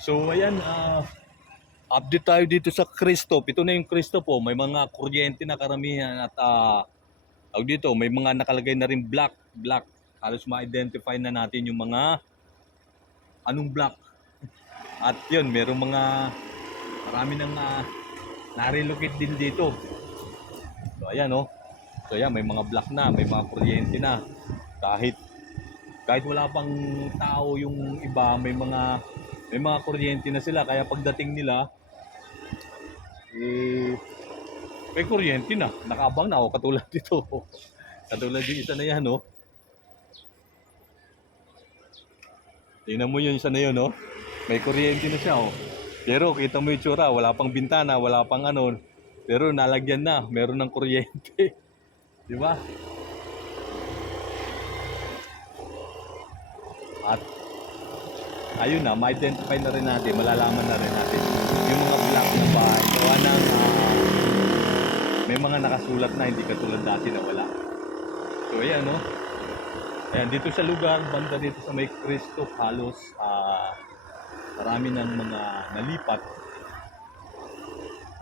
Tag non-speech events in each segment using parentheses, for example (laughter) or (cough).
So ayan, ah, update tayo dito sa Cristop. Ito na yung Cristop po. May mga kuryente na karamihan at ah, tawag dito, may mga nakalagay na rin black, black. Halos ma-identify na natin yung mga anong black. (laughs) At yun, merong mga marami nang uh, na-relocate din dito. So ayan oh. So ayan, may mga black na, may mga kuryente na. Kahit kahit wala pang tao yung iba, may mga may mga kuryente na sila kaya pagdating nila eh may kuryente na. Nakaabang na ako katulad (laughs) dito katulad yung isa na yan no tingnan mo yun isa na yun no may kuryente na siya oh. Pero kita mo yung tsura wala pang bintana wala pang ano. Pero nalagyan na meron ng kuryente. (laughs) Di ba? At ayun na, ma-identify na rin natin, malalaman na rin natin yung mga black na bahay. Gawa ng ah, may mga nakasulat na hindi katulad dati na wala. So ayan no. Ayan, dito sa lugar, banda dito sa may Cristo, halos ah, marami ng mga nalipat.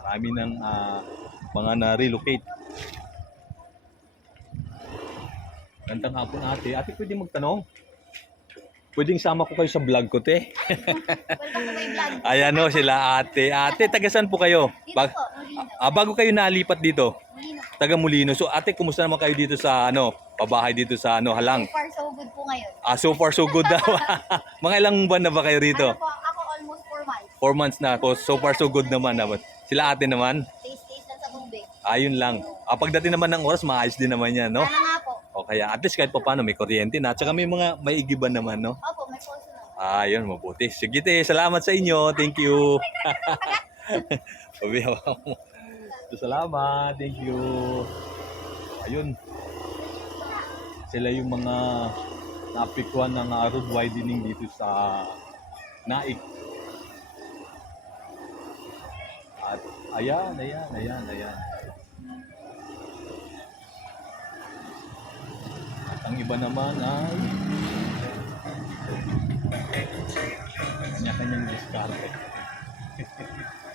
Marami ng ah, mga na-relocate. Gandang hapon ate. Ate, pwede magtanong? Pwedeng sama ko kayo sa vlog ko, te. (laughs) Ayan o, sila ate. Ate, taga saan po kayo? Bag, ah, bago kayo nalipat dito, taga Molino. So ate, kumusta naman kayo dito sa ano, pabahay dito sa ano, Halang? So far, so good po ngayon. Ah, so far so good daw. (laughs) Mga ilang buwan na ba kayo rito? Ano po, ako almost 4 months. Four months na ako. So far so good naman. naman. Sila ate naman, Taste-taste lang sa tubig. ayun lang. Ah, pagdating naman ng oras, maayos din naman yan, no? Sana kaya at least kahit pa paano may kuryente na. Tsaka may mga may igiban naman, no? Opo, may puso na. Ayun, mabuti. Sige te, salamat sa inyo. Thank you. (laughs) Pabiyaw mo. Salamat. Thank you. Ayun. Sila yung mga naapektuhan ng uh, road widening dito sa Naik. At ayan, ayan, ayan, ayan. Ang iba naman ay kanya-kanyang diskarte. (laughs)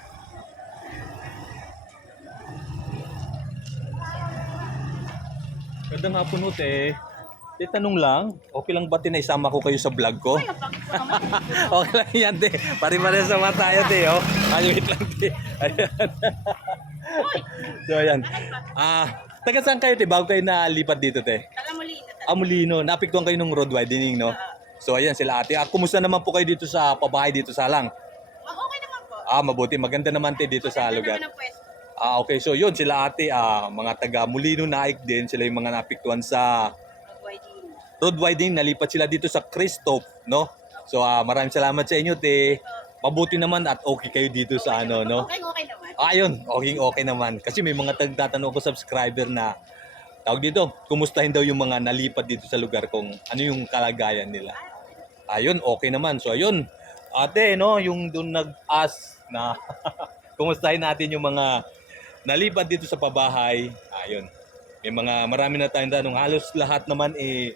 Gandang hapon ho, te. Te, tanong lang, okay lang ba te na isama ko kayo sa vlog ko? (laughs) okay lang yan, te. Pare-pare sa mata tayo, te. Oh. Ay, wait lang, te. Ayan. (laughs) so, ayan. Ah, taga saan kayo, te? Bago kayo nalipat dito, te? Taga Molino. Ah. Naapektuhan kayo ng road widening, no? So, ayan sila ate. Ah, kumusta naman po kayo dito sa pabahay dito sa Lang? Ah, okay naman po. Ah, mabuti. Maganda naman te dito sa lugar. naman ang pwesto. Ah, okay. So, yun sila ate. Ah, mga taga Molino Naik din. Sila yung mga naapektuhan sa road widening. Nalipat sila dito sa Christoph, no? So, ah, maraming salamat sa inyo, te. Mabuti naman at okay kayo dito sa ano, no? Okay, okay naman. Ah, yun. Okay, okay naman. Kasi may mga tagtatanong ko subscriber na tawag dito, kumustahin daw yung mga nalipat dito sa lugar kung ano yung kalagayan nila. Ayun, okay naman. So, ayun. Ate, no, yung doon nag-ask na (laughs) kumustahin natin yung mga nalipat dito sa pabahay. Ayun. May mga marami na tayong tanong. Halos lahat naman eh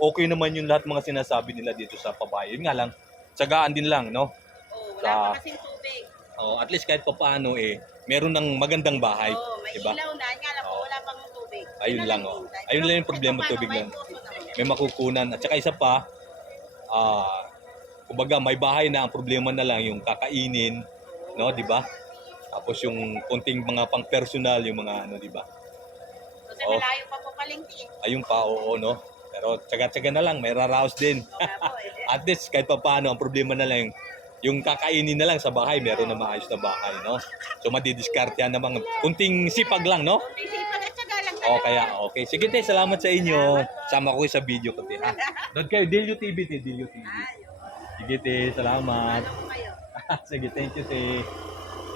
okay naman yung lahat mga sinasabi nila dito sa pabahay. Yun nga lang, tsagaan din lang, no? Oh, wala Sa- pa kasing tubig. Oh, at least kahit pa paano eh meron ng magandang bahay, Oh, may diba? ilaw na. Nga lang Oo. wala pang. Ayun lang, oh. Ayun lang yung problema, tubig lang. may makukunan at saka isa pa ah kumbaga may bahay na ang problema na lang yung kakainin, no, di ba? Tapos yung konting mga pang personal yung mga ano, di ba? Kasi Oh. malayo pa po palengke. Ayun pa, oo, no. Pero tsaga-tsaga na lang, may raraos din. (laughs) Eh. At least kahit pa paano ang problema na lang yung kakainin na lang sa bahay, meron na maayos na bahay, no? So madidiscard yan namang kunting sipag lang, no? Kunti sipag at syaga lang O kaya, okay. Sige te, salamat sa inyo. Sama ko sa video ko te. ha? Doon kayo, Delio TV te, Delio TV. Ayun. Sige te, salamat. Ano? (laughs) Sige, thank you te.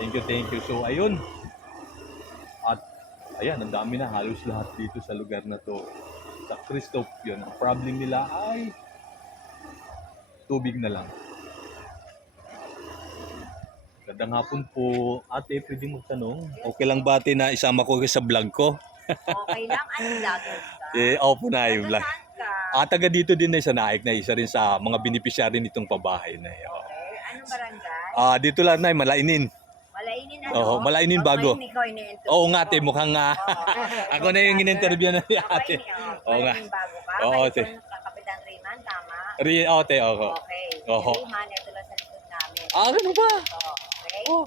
Thank you, thank you. So, ayun. At, ayan, ang dami na halos lahat dito sa lugar na to. Sa Christoph, yun. Ang problem nila ay tubig na lang. Gandang hapon po. Ate, pwede mo tanong? Okay lang ba ate na isama ko kayo sa vlog ko? Okay lang. Ano vlogger ka? Eh, opo na yung vlog. Saan ka? Ah, taga dito din na sa Naik na isa rin sa mga beneficiary nitong pabahay na yun. Okay. Anong barangay? Ah, dito lang na, malainin. Malainin ano? Oo, Malainin bago. ikaw ini-interview Oo nga, ko. te, mukhang nga. Oo. (laughs) Ako na yung in-interview na ni Ako ate. oo, Oo nga. Malainin bago ka. Oo, Kayo te. po, Kapitan Rayman, tama? Ri, oh, te, oo. Okay. Oo. Rayman, ito lang sa likod namin. Ah, ano ba? Oo, okay? Oh,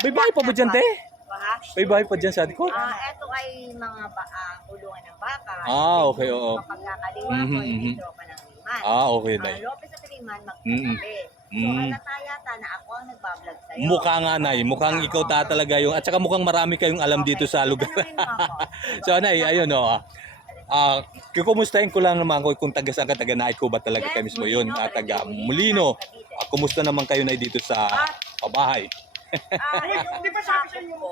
May bahay pa ba dyan, te? Ha? May bahay pa dyan sa likod? Ah, ito ay mga ba, ah, kulungan ng baka. Ah, okay, oo. Pagkakaliwa Mhm, ko, mhm. tropa ng Rayman. Ah, okay, Ang Nay. Lopez at Rayman, Mm-mm. magkatabi. So, Mm. halata yata na ako ang nagbablog sa'yo. Mukha nga, Nay. Mukhang ikaw ta talaga yung... At saka mukhang marami kayong alam dito sa lugar. (laughs) So, Nay, ayun, oh. Ah, kukumustahin ko lang naman ko kung taga saan ka, taga Naay ko ba talaga Yes, kayo mismo yun? Molino, At taga Molino, Molino. Cavite. Ah, kumusta naman kayo na dito sa Ah, pabahay? Ah, yung sakop ko,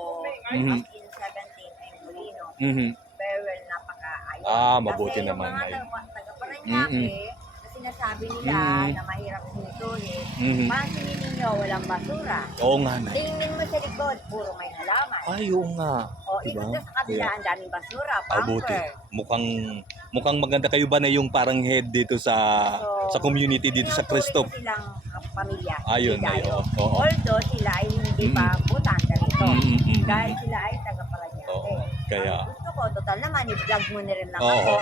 Mhm. as in 17 ay Molino. Mhm. Very well, napaka-ayos. Ah, mabuti Kasi naman, yung mga taga- taga-Paranaque, na sinasabi nila Mhm. na mahirap sinituhin, Mhm. pansinin ninyo, walang basura. Oo nga, Nay. Tingnan mo sa likod, puro may halaman. Ay, oo nga. O, diba? ikot ka sa kabila, ang daming basura, buti. pamper. Mukhang mukhang maganda kayo ba na yung parang head dito sa sa community dito sa Cristo. Tinuturing ko silang ah, pamilya. Ayun, Hindi ayun. tayo. Oo. Although sila ay hindi pa butanda rito. Mm, mm, mm. Dahil sila ay taga-Paranaque. Oo, kaya- Ang gusto ko, total naman, i-vlog mo na rin lang Oo. ako.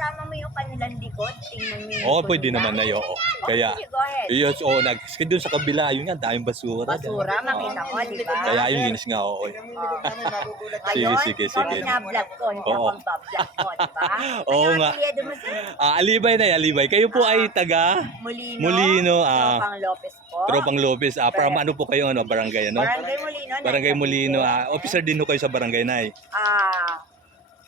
Isama mo yung kanilang likod, tingnan mo yung Oo, likod pwede nila. naman na yun. oo. Oh, Kaya, sige, go ahead. yes, oo, nag, kasi doon sa kabila, yun nga, daming basura. Basura, makita mo, di ba? Kaya ayun, linis nga, oo. Sige, Ngayon, sige, ikaw sige. binablog ko, hindi Oo. ako bablog mo, di ba? (laughs) Oo Ano nga. apelyido mo Ah, alibay na, alibay. Kayo po ay taga Molino? Molino, ah, Tropang Lopez po. Tropang Lopez. Ah, from ano po kayo, ano, barangay, ano? Barangay Molino. Barangay. Molino. Ah, officer din ho kayo sa barangay na Ah,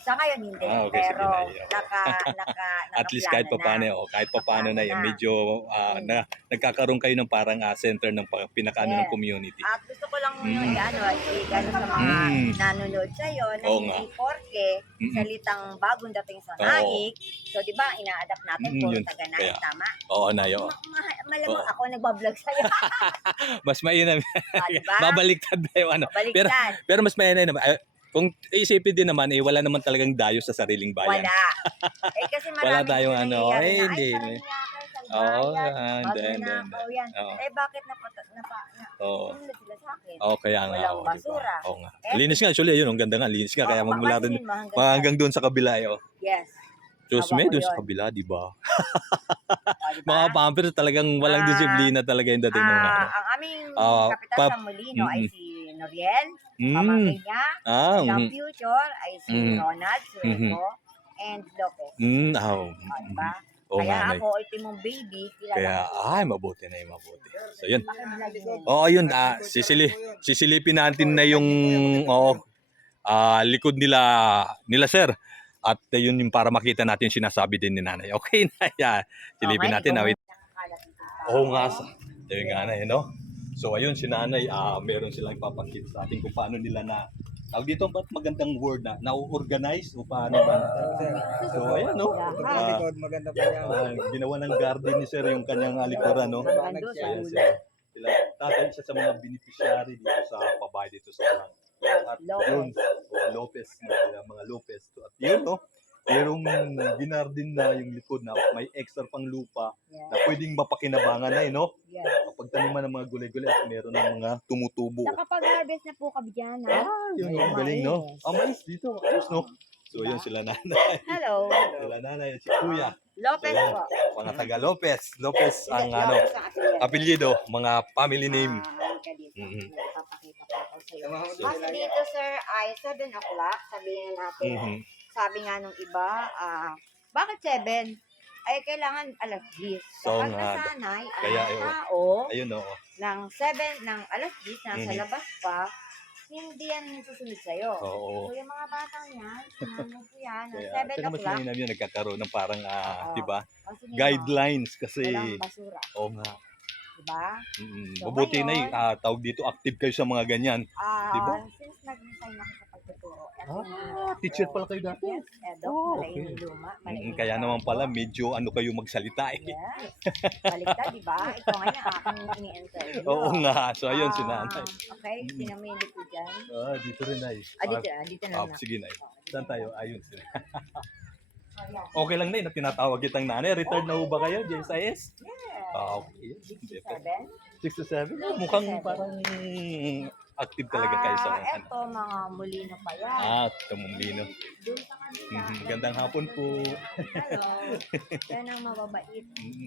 sa ngayon hindi. Ah, okay, sige pero na, naka, naka, (laughs) At least kahit pa paano, oh, kahit pa paano na yan, na. medyo ah, na, nagkakaroon kayo ng parang ah, center ng pa- pinakaano ng Yes. community. At gusto ko lang Mm. yung ano, i-ano sa mga Mm. nanonood sa'yo na Oo hindi nga. porke Mm-mm. salitang bagong dating sa Oo. naik. So, di ba, ina-adapt natin Mm, puro yun. taga naik, Kaya. tama? Oo, Nay, oo. Ma- ma- malamang Oo. ako nagbablog sa'yo. (laughs) Mas mainam. (laughs) Ah, di ba? Babaliktad na yung ano. Pero, Baliktad. pero mas mainam ah, kung isipin din naman, eh, wala naman talagang dayo sa sariling bayan. Wala. (laughs) Eh kasi marami Wala tayong ano, na, hindi, Ay, eh. parang sa Oo, bayan. and then, then, yan. Oo. Eh bakit napata, napa, na, Oo. sumunod sila sa akin? Oo, kaya nga. Walang oo, diba? basura. Oo nga. Eh, Linis nga, actually, yun, ang ganda nga, linis nga. Kaya Oo, magmula mo hanggang doon sa kabila, eh, oh. Yes. Diyos me, doon sa kabila, di ba? Oh, diba? (laughs) Mga pamper talagang walang Ah, disiplina talaga yung dating ng Ah, ano. ang aming Ah, kapitan sa Molino ay Mm-mm. si Noriel, Mm. pamangkin niya. Ah, Ang mm. future ay si Mm. Ronald Sueco and Lopez. Mm, Oh, diba? Oo Kaya nga, ako, ultimong baby, kilala Kaya, ko. ay, mabuti na yung mabuti. So, yun. Oo, yun. Ah, sisili, sisilipin natin na yung oo, ah, likod nila, nila sir. At yun yung para makita natin yung sinasabi din ni nanay. (laughs) Okay na yan. Silipin Okay, natin. Ah. Oo nga. sa- Yung nga na, no? So, ayun, si nanay, ah, meron silang ipapakita sa atin kung paano nila na Tawag dito, ba't magandang word na? Na-organize o paano ba? So, ayan, no? Ah, maganda pa yan. ah, ginawa ng garden ni sir yung kanyang alikuran, no? Nandun sa Ayan siya. Sila, tatay siya sa mga beneficiary dito sa pabahay dito sa. At yun, Lopez, no, mga Lopez. At yun, no? Merong ginardin na yung likod na may extra pang lupa Yeah. na pwedeng mapakinabangan na, eh, no? Yeah. Kapag taniman ng mga gulay-gulay at meron ng mga tumutubo. Nakapag-harvest na po kami dyan, ha? Ah, yun, yung galing, no? Ah, mais dito. Ayos, no? So, yun sila nanay. Hello. Sila nanay at si kuya. Lopez Ayan. po. Mga taga Lopez. Lopez ang ano, apelyido. mga family name. Ah, halika dito. Mhm. Papakita ko ako sa'yo. Kasi dito, sir, ay 7 o'clock. Sabihin natin. Mhm. Sabi nga nung iba, ah, bakit 7? Ay, kailangan alas 10. So Kapag nga, nasanay ang kaya, mga eh, tao Ayun, oo. ng 7, ng alas 10, nasa Mhm. labas pa, hindi yan susunod sa'yo. Oo. So, yung mga batang yan, (laughs) ano po yan, ng Kaya, 7 tsaka mas o'clock, mainam yun, nagkakaroon ng parang, ah, Oo. di ba? kasi Guidelines kasi. walang basura. Oo nga. Diba? Mm, So, Mabuti na ngayon- yung ah, tawag dito, active kayo sa mga ganyan. Ah, Diba? since nag-resign ako sa Ah, na- teacher pala kayo dati. Yes, Edo, Oh, okay. luma. Mm, kaya naman pala, medyo ano kayo magsalita eh. Yes. Baliktad, di ba? Ikaw nga yung aking ini-interview. Oo nga. So, ayun, si Ah, nanay. Okay, yung dito dyan? Ah, dito rin ay. Ah, dito, ah, dito na Ah, sige na. Saan tayo? Ayun sila. (laughs) Okay lang na yun, na tinatawag kitang nanay. Retired na ho ba kayo, JSIS? Yeah. Ah, okay. Seven. 6 to 7? Mukhang parang active talaga kayo sa Ah, ano. eto, mga mulino pa yan. Ah, tumumlino. Doon sa kanila. Mhm. Gandang hapon po. Hello. (laughs) Yan ang mababait. (laughs) Mhm.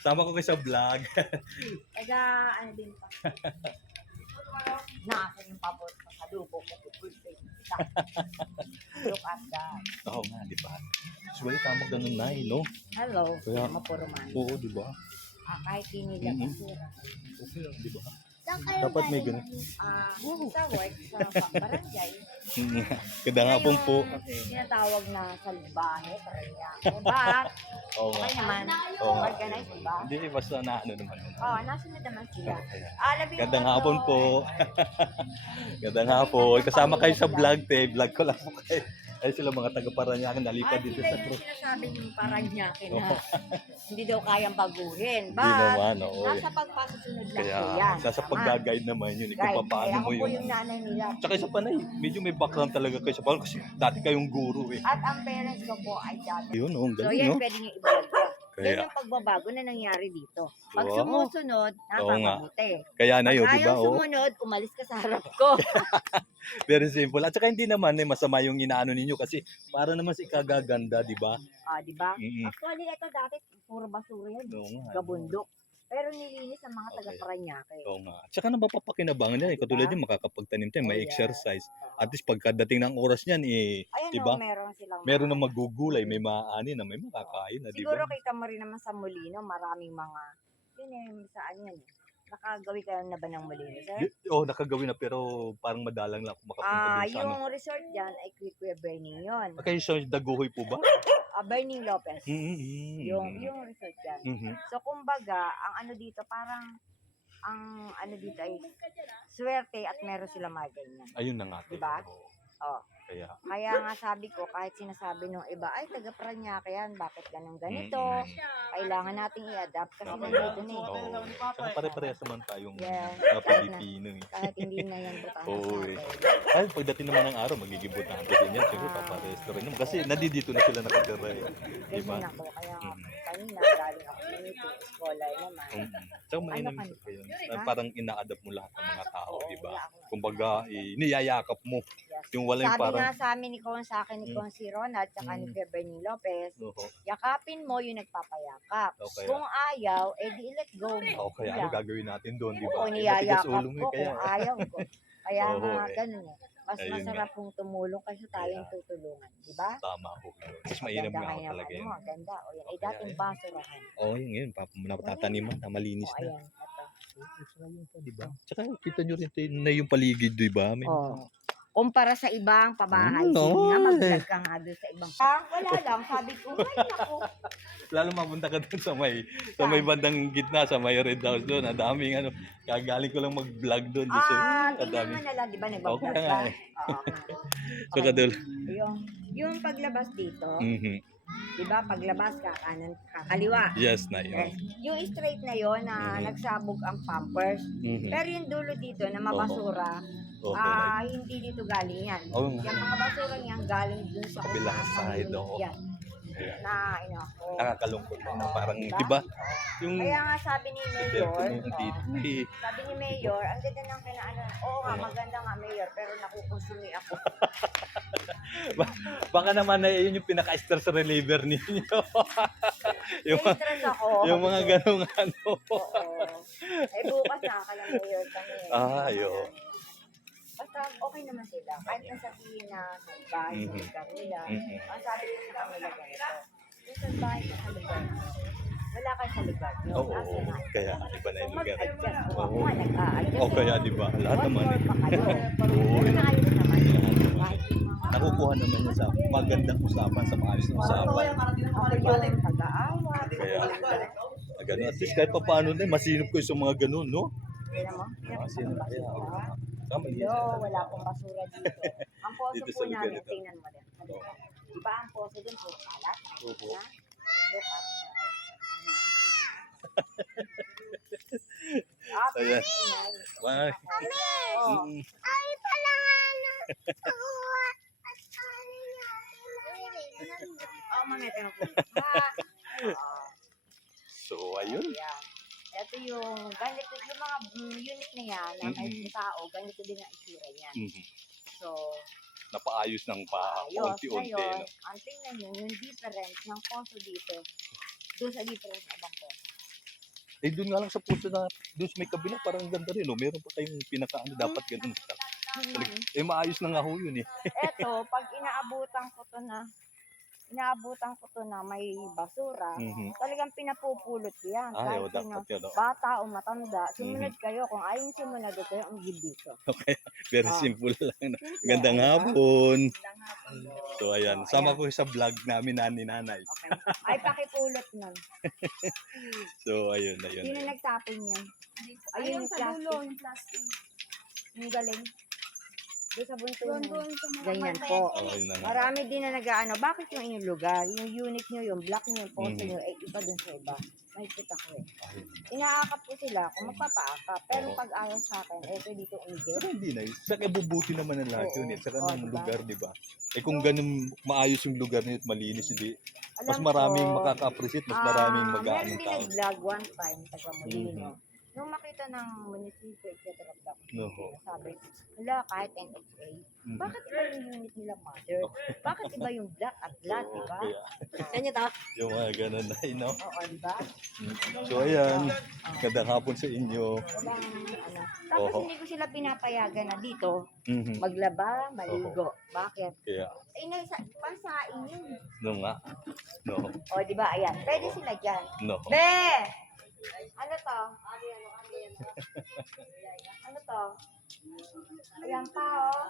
Tama ko kayo sa vlog. (laughs) Taga, ano din pa. Nasa yung pabot ko sa lubo ko. Look at that. Oo nga, di ba? Usually tama ganun na eh, no? Hello. Kaya- Mapuro man. Oo, di ba? Ah, kahit di nila Mhm. basura. Okay lang, di ba? Dapat may ganun. Ah, sa work, sa barangay. (laughs) Gandang hapon po. Yung Tinatawag na salbahe, karaya. Ba? (laughs) Oo nga. Okay naman. Oo nga. Organized ba? Hindi, basta na ano naman. yun. Oo, nasa na naman sila. Ah, labi Gandang mo hapon to. po. (laughs) Gandang hapon. Kasama kayo sa vlog, te. Vlog ko lang po kayo. Ay sila mga taga Paranyakan Ah, nalipad dito sa yung Cruz. sinasabi ng Paranaque na (laughs) hindi daw kayang baguhin. Hindi But, naman, oo. nasa pagpasusunod lang Kaya, po yan. sa, sa Tama. pag-guide naman yun, eh, kung Guide. paano Kaya mo ako po yung... yung nanay nila. Tsaka isa pa na eh, medyo may background talaga kayo sa paano kasi dati kayong guru eh. At ang parents ko po ay dati. Yun, oh, ang So galing, yan, no? pwede niyo i-vlog. Yan Kaya, yung pagbabago na nangyari dito. Pag Wow. sumusunod, Oo nga. napakabuti. kaya na yun, di ba? ayaw Oh, sumunod, umalis ka sa harap (laughs) ko. very simple. At saka hindi naman eh, masama yung inaano ninyo kasi para naman si kagaganda, di ba? ah, di ba? Mm-mm. Actually, ito dati, puro basura yan. Oo nga. Gabundok. Pero nilinis ang mga Okay. taga Paranaque. Oo nga. At saka napapakinabangan yan eh. Katulad Diba? din makakapagtanim tayo, may Oh, yeah. exercise. At least pagkadating ng oras niyan eh, Ayan diba? o, meron silang meron na magugulay, may maaani na, may makakain na, di Siguro ba? kita mo rin naman sa Molino, maraming mga, yun eh, saan yan eh. Nakagawi ka na ba ng Molino, sir? Oo, oh, nakagawin na pero parang madalang lang kung makapunta Ah, dun sa ano. yung resort dyan ay Quickwear Burning yun. Okay, so daguhoy po ba? (laughs) Ah, Burning Lopez. Mm-hmm. Yung, yung resort dyan. Mhm. So, kumbaga, ang ano dito, parang, ang ano dito ay swerte at meron sila mga ganyan. Ayun na nga. Diba? Oo. Oh. Kaya, Kaya nga sabi ko, kahit sinasabi nung iba, ay, taga Paranaque yan, bakit ganun ganito? Mm-mm. Kailangan nating i-adapt kasi Tama nandito na eh. Oo. Saka pare-parehas naman tayong Yeah. mga Pilipino eh. Kahit hindi na yan butahan Oo, eh. Ay, pagdating naman ng araw, magiging butante din yan. Siyempre, Ah. paparesto rin naman. Kasi nadidito na sila nakatira eh. Di ba? Ganyan ako. Kaya nga, Mm. kanina, galing ako sa meeting, scholar naman. Mm. Tsaka mainam Ano sa yun. Ha? Parang ina-adapt mo lahat ng mga tao, Oo, di ba? wala akong- Kumbaga, eh, niyayakap mo. Yes. Yung wala yung Sabi parang... nga sa amin ni Con, sa akin ni Mm. Con si Ronald, tsaka ni Mm. Beverly Lopez, Oo. yakapin mo yung nagpapayakap. Okay. Kung ayaw, eh di let go mo. Oo, kaya ano gagawin natin doon, di ba? Oo, Eh, matigas niyayakap ulo mo eh, ko kaya. kung ayaw ko. Kaya Oo, nga, eh. ganun eh. Mas Ayun masarap pong tumulong kaysa tayong Kaya. tutulungan. Di ba? Tama po yun. Tapos mainam nga ako ngayon, talaga ano yun. mo, ganda. O yan, ay dating ayun. basurahan. Oo, oh, yun ngayon. Pap- natataniman na malinis O na. ayan, ito. Di ba? Tsaka kita nyo rin tayo na yung paligid, di ba? May Oh. Kumpara sa ibang pabahay, Mm, sige nga, no. mag-vlog ka nga doon sa ibang. Ah, wala lang, sabi ko, ay naku. (laughs) Lalo mapunta ka doon sa may sa may bandang gitna sa may red house doon. Ang daming ano, kagaling ko lang mag-vlog doon. Ah, ang tingnan dami. mo na lang, di ba, nagbablog (laughs) Okay ka? nga eh. Oo. So kadul. Yung, yung paglabas dito, Mhm. di ba, paglabas ka, kanan, kakaliwa. Yes na Yes. yun. Yung straight na yon na Mhm. nagsabog ang pampers. Mhm. Pero yung dulo dito na mabasura, Oo, ah hindi dito galing yan. Oo. Yung mga basura niyan galing dun sa Kabilang side, oo. yan. Kaya, Na, ino, oh, Nakakalungkot na parang, Diba? di ba? Yung Kaya nga sabi ni Mayor, oh, sabi ni Mayor, ang ganda ng kinaano. Oo nga, maganda nga Mayor, pero nakukonsumi ako. (laughs) baka naman na yun yung pinaka-stress reliever ninyo. (laughs) yung, mga- ako. yung mga ganong ano. Oo. Eh bukas nakakala Mayor kami. Ay, oo. Basta okay naman sila. Kahit nasabihin na bahay, sa lugar nila. Mhm. Ang sabi ko sa kanila ganito. Yung sa bahay sa lugar. Wala kayo sa lugar. nyo. Oo, Nasa na. kaya iba na So yung lugar. mag-adjust. O Oo. ako nga, nag-a-adjust. O kaya, di ba? Lahat naman. eh. Oo, eh. naayos naman. Nakukuha naman yun sa magandang usapan, sa maayos na usapan. Ako yung pag-aawat. Kaya, na ganun. At least kahit pa paano na, masinop ko yung mga ganun, no? Masinop kaya. Hello, wala pong basura dito. Ang (laughs) poso Dito po sa lugar namin, ito. tingnan mo din. Di ba ang poso dun, puro kalat? Opo. Ha? Look at me. Ah, Ayan. Bye. (laughs) Oh. Mm. Ay, pala nga na. At ano niya. mamaya. Ha? Oo. (laughs) So, ayun. Ayan. Ito yung, ganito, yung mga mm, unit na yan, na may Mhm. tao, ganito din ang itsura niyan. Mhm. So, Napaayos ng pa unti-unti. Ngayon, No? ang tingnan nyo, yung difference ng poso dito, doon sa difference ng ibang poso. Eh, doon nga lang sa puso na, doon sa may kabila, parang ganda rin. No? Meron pa kayong pinakaano, dapat ganun. Eh, maayos na nga ho yun eh. Eto, (laughs) pag inaabutan ko to na, inaabutan ko to na may basura, Mhm. talagang pinapupulot ko yan. Ay, Kahit o, sino, yun. oh. bata o matanda, Mhm. sumunod kayo. Kung ayaw nyo sumunod, ito yung umigil dito. Very Ah. simple lang. Simple, Gandang di ba? hapon. Gandang hapon. So, ayan. Oh, Sama ayan. ko sa vlog namin na ni nanay. Okay. Ay, pakipulot nun. (laughs) So, ayun, ayun. Sino ayun. nagtapon yan? Ayun Ayun yung sa plastic. dulo, yung plastic. Yung galing. Doon sa Doon, nun. doon sa mga Ganyan po. Oh, na nga. Marami din na nag-ano. Bakit yung inyong lugar, yung unit nyo, yung block nyo, yung poso Mhm. nyo, eh, iba dun sa iba. May kita ko eh. Ayun. Inaakap ko sila kung magpapaakap. Pero Oo. pag ayaw sa akin, eh, pwede dito umigil. Pero hindi na. Sa kabubuti naman ng lahat Oo. yun eh. Sa Oo, kanang diba? lugar, di ba? Eh kung ganun maayos yung lugar nito, malinis, hindi. Mas maraming makaka-appreciate, mas maraming ah, mag-aanong Meron din tao. nag-vlog one time, taga Molino. Mhm. Nung makita ng munisipyo, etc. No. Sabi, wala, kahit NHA, Mhm. bakit iba yung unit nila mother? Bakit iba yung black at black, di ba? kaya, Kanya ta? yung mga ganun na, you know? Oo, di ba? So, ayan. Gandang hapon sa inyo. Walang, ano. Tapos Oo. hindi ko sila pinapayagan na dito, Mhm. maglaba, maligo. Bakit? Kaya, Eh, nasa, pansain yun. no nga. No, O, di ba? Ayan, pwede sila dyan. no. Be! Ano to? Ano to? Ayan pa, oh.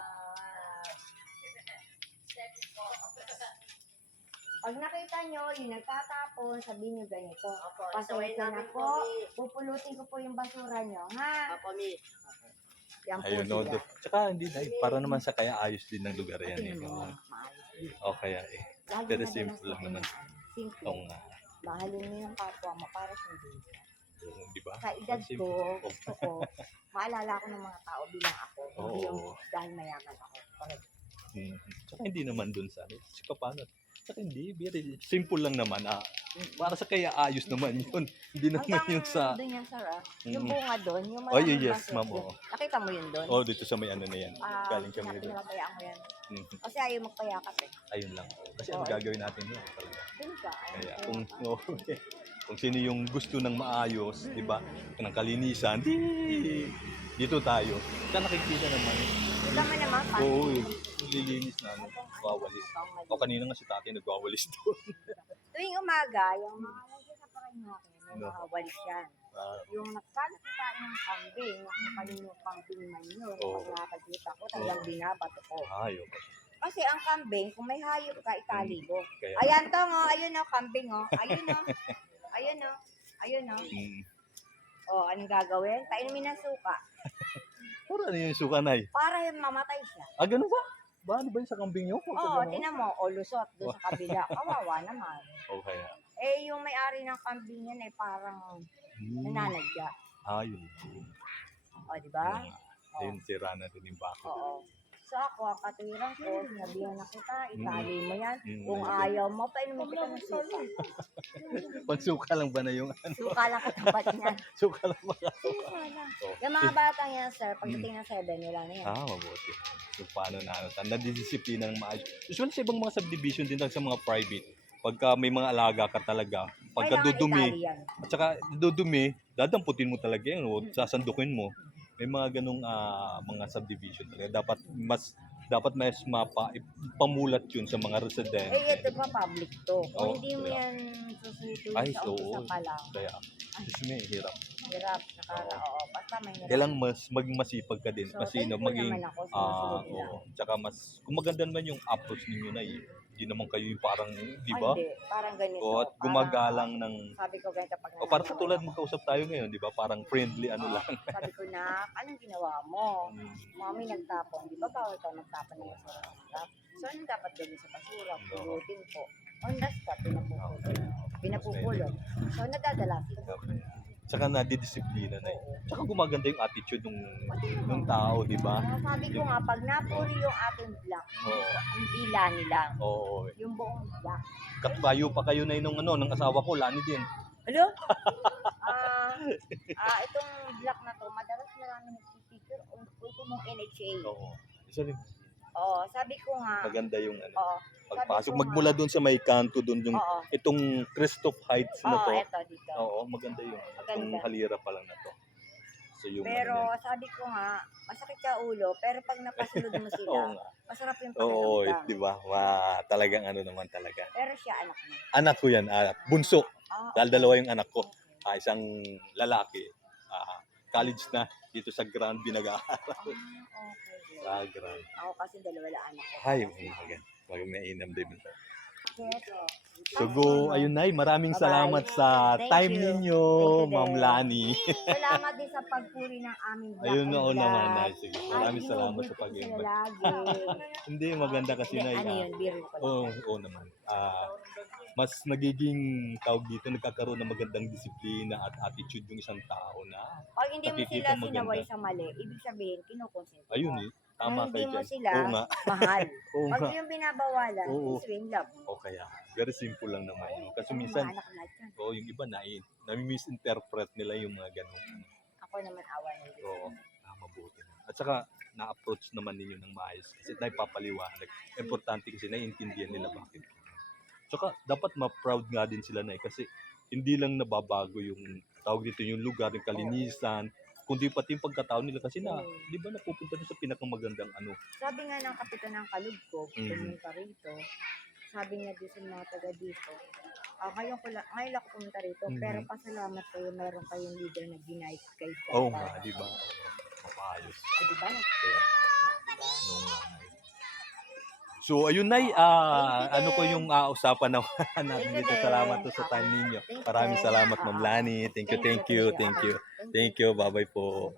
Pag nakita nyo, yung nagtatapon, sabihin nyo ganito. Pasensya na po, pupulutin ko po yung basura nyo, ha? Yan po Ayun, no. sila. do- Tsaka hindi na, para naman sa kaya ayos din ng lugar yan eh. Tingnan mo, Oo. maayos dito. O kaya eh. Lagi Pero madalas simple lang naman. na, Simple. Oo nga. Mahalin mo yung kapwa mo para sa dito. Ba? Sa edad Simple. ko, gusto ko, maalala ko ng mga tao bilang ako. Hindi yung dahil mayaman ako. Correct. Mhm. Tsaka hindi naman dun sa. Kasi paano? Tsaka hindi, very simple lang naman. Ah. Para sa kaya ayos naman yun. Hindi naman Hanggang yun sa... doon yan, sir, ah. Yung Mhm. bunga doon, yung Oh, maraming yes, ma'am, oo. Nakita mo yun doon? Oh, dito sa may ano na yan. Ah, Galing kami doon. pinapabayaan ko yan. Mhm. Kasi ayaw magpayakap eh. Ayun lang. Kasi ano Oo. gagawin natin yun? Doon ka. Kaya kung, (laughs) oh, kung sino yung gusto ng maayos, di ba? Ng kalinisan, di, dito tayo. Kaya nakikita naman. Kita mo naman, pa. Oo, eh. Lilinis na ano, wawalis. O kanina nga si tatay nagwawalis (laughs) doon. Tuwing umaga, yung mga nandiyan sa Paranaque, may No. mga walis yan. Ah, Yung nagkalat na tayo ng kambing, nakakalim yung kambing man yun. Oo. Pag nakakita ko, talagang binabato ko. ayaw ko. Kasi ang kambing, kung may hayop ka, itali mo. Kaya, Ayan to, oh, ayun o, kambing o. Ayun o. (laughs) Ayun o. Ayun o. mm, O, anong gagawin? Painumin ng suka. (laughs) para ano yung sukanay? Para mamatay siya. Ah, ganun ba? Ba, ano ba yung sa kambing ka Oo, ganun. tinan mo, o lusot doon sa kabila. (laughs) Kawawa naman. O kaya. Eh, yung may-ari ng kambing yan eh, parang Hmm. nananadya. Ah, yun. O, di ba? Ayun, sira na din yung bako. Oo. So ako, ang katwiran ko, sinabihan na kita, itali mo yan. Mm, Kung ayun. ayaw mo, painumin kita ng suka. Pagsuka lang ba na yung ano? Suka lang katapat niyan. (laughs) Suka lang ba? Oh. Yung mga batang yan, sir, pagdating ng 7, wala na yan. Ah, mabuti. So, paano na, ano, nadidisiplina ng maayos. Usually sa ibang mga subdivision din lang sa mga private, pagka may mga alaga ka talaga, pagka Kailangan dudumi, yan. at saka dudumi, dadamputin mo talaga yun, o sasandukin mo. May mga ganong ah, mga subdivision talaga. Dapat mas dapat mas mapa, pamulat yun sa mga residente. Eh, ito pa public to. Kung Oo, hindi mo yan susutuin Ay, sa oo. umpisa pa lang, Kaya, Diyos me, hirap. hirap, nakaka, oo, basta may hirap. Kailangan mas maging masipag ka din. So, Masino, thankful maging, ah, nila. oo. Tsaka mas, kung maganda naman yung approach ninyo na eh, hindi naman kayo yung parang, di Ay, ba? Hindi, parang ganito. O, at parang- gumagalang ng, Sabi ko ganito pag o parang nananawa katulad ako. magkausap tayo ngayon, di ba? Parang friendly ano Oo. lang. Sabi ko na, anong ginawa mo? Mami nagtapon, di ba bawal ka magtapon ng basura? So, anong dapat gawin sa basura? Pulutin po. On the spot, pinapupulot. Pinapupulot. So, nadadala sila. Okay. Tsaka nadidisiplina na eh. Tsaka gumaganda yung attitude ng, ng tao, di ba? Sabi ko nga, pag napuri yung ating black, Oo. ang dila nila, Oo. yung buong black. Katbayo pa kayo na nung ano, ng asawa ko, lani din. Hello? (laughs) Ah, ah, itong black na to, madalas marami nagpipicture o ito mong NHA. Oo. Isa rin. Oo, sabi ko nga, Maganda yung ano. oo, Pagpasok, magmula doon sa may kanto doon yung oo, itong Christoph Heights na oo, to. eto dito. Oo, maganda yung itong Maganda. halira pa lang na to. So yung Pero ano sabi ko nga, masakit sa ulo, pero pag napasunod mo sila, (laughs) Oo nga. masarap yung Oo, pakiramdam. di ba? Wa, talagang ano naman talaga. Pero siya anak mo. Anak ko yan, ah, bunso. Ah, Dahil dalawa yung anak ko. Ah, isang lalaki. Ah, college na dito sa Grand Binaga. Ah, okay. (laughs) sa Grand. Ako kasi dalawa lang anak ko. Hi, mag mag mainam din. So go, ayun Nay, maraming Bye-bye. salamat sa Thank time you. ninyo, Thank you Ma'am. Lani. Salamat din sa pagpuri ng aming black Ayun and oo black. naman, Nay. Sige, Ay, maraming salamat sa pag sila lagi. (laughs) Hindi, maganda kasi Nay. Ano ah, yun, ko lang. Oo, oo naman. Ah, mas nagiging tawag dito, nagkakaroon ng magandang disiplina at attitude yung isang tao na, Pag hindi mo nakikita sila sinaway sa mali, ibig sabihin, kinukonsent mo. ayun eh, tama Na kayo hindi mo dyan. sila Oo nga, mahal. (laughs) oo Pag nga. yung binabawalan, Oo. is in love. O kaya, very simple lang naman yun. Kasi minsan, lahat yan. oh, yung iba na, nami-misinterpret nila yung mga ganun. Ako naman awan nila. Oo, ah, mabuti. At saka, na-approach naman ninyo ng maayos. Kasi naipapaliwanag. Importante kasi naiintindihan nila bakit. Tsaka, dapat ma-proud nga din sila na eh. Kasi, hindi lang nababago yung tawag dito, yung lugar, yung kalinisan, kundi pati yung pagkatao nila. Kasi na, Oo. di ba napupunta din sa pinakamagandang ano. Sabi nga ng kapitan ng Kalugkog, Mhm. pumunta rito, sabi niya dito sa mga taga dito, ah ngayon, ko lang, ngayon lang ako pumunta rito, Mhm. pero pasalamat kayo, meron kayong leader na ginayos kayo. Oo nga, di ba? Mapayos. O, di ba? Kaya, no nga. So, ayun Nay, ah, Thank you ano ko din. yung ah, usapan na (laughs) natin Thank you dito. din. Salamat to sa time ninyo. Thank you Maraming salamat, Ma'am Ah, Lani. Thank you, thank you, thank you. Ah, Thank you, bye-bye po.